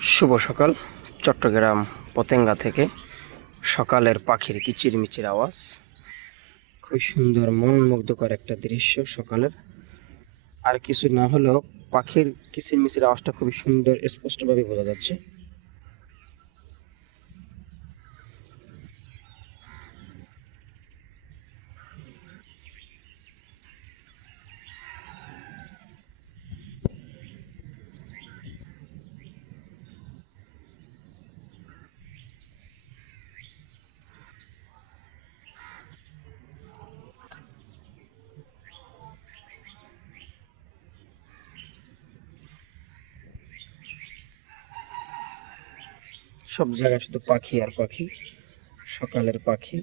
শুভ সকাল, চট্টগ্রাম পতেঙ্গা থেকে সকালের পাখির কিচিরমিচির আওয়াজ। খুব সুন্দর মন মুগ্ধকর একটা দৃশ্য সকালের। আর কিছু না হলেও পাখির কিচিরমিচির আওয়াজটা খুবই সুন্দর, স্পষ্টভাবে বোঝা যাচ্ছে। সব জায়গায় শুধু পাখি আর পাখি সকালের পাখি।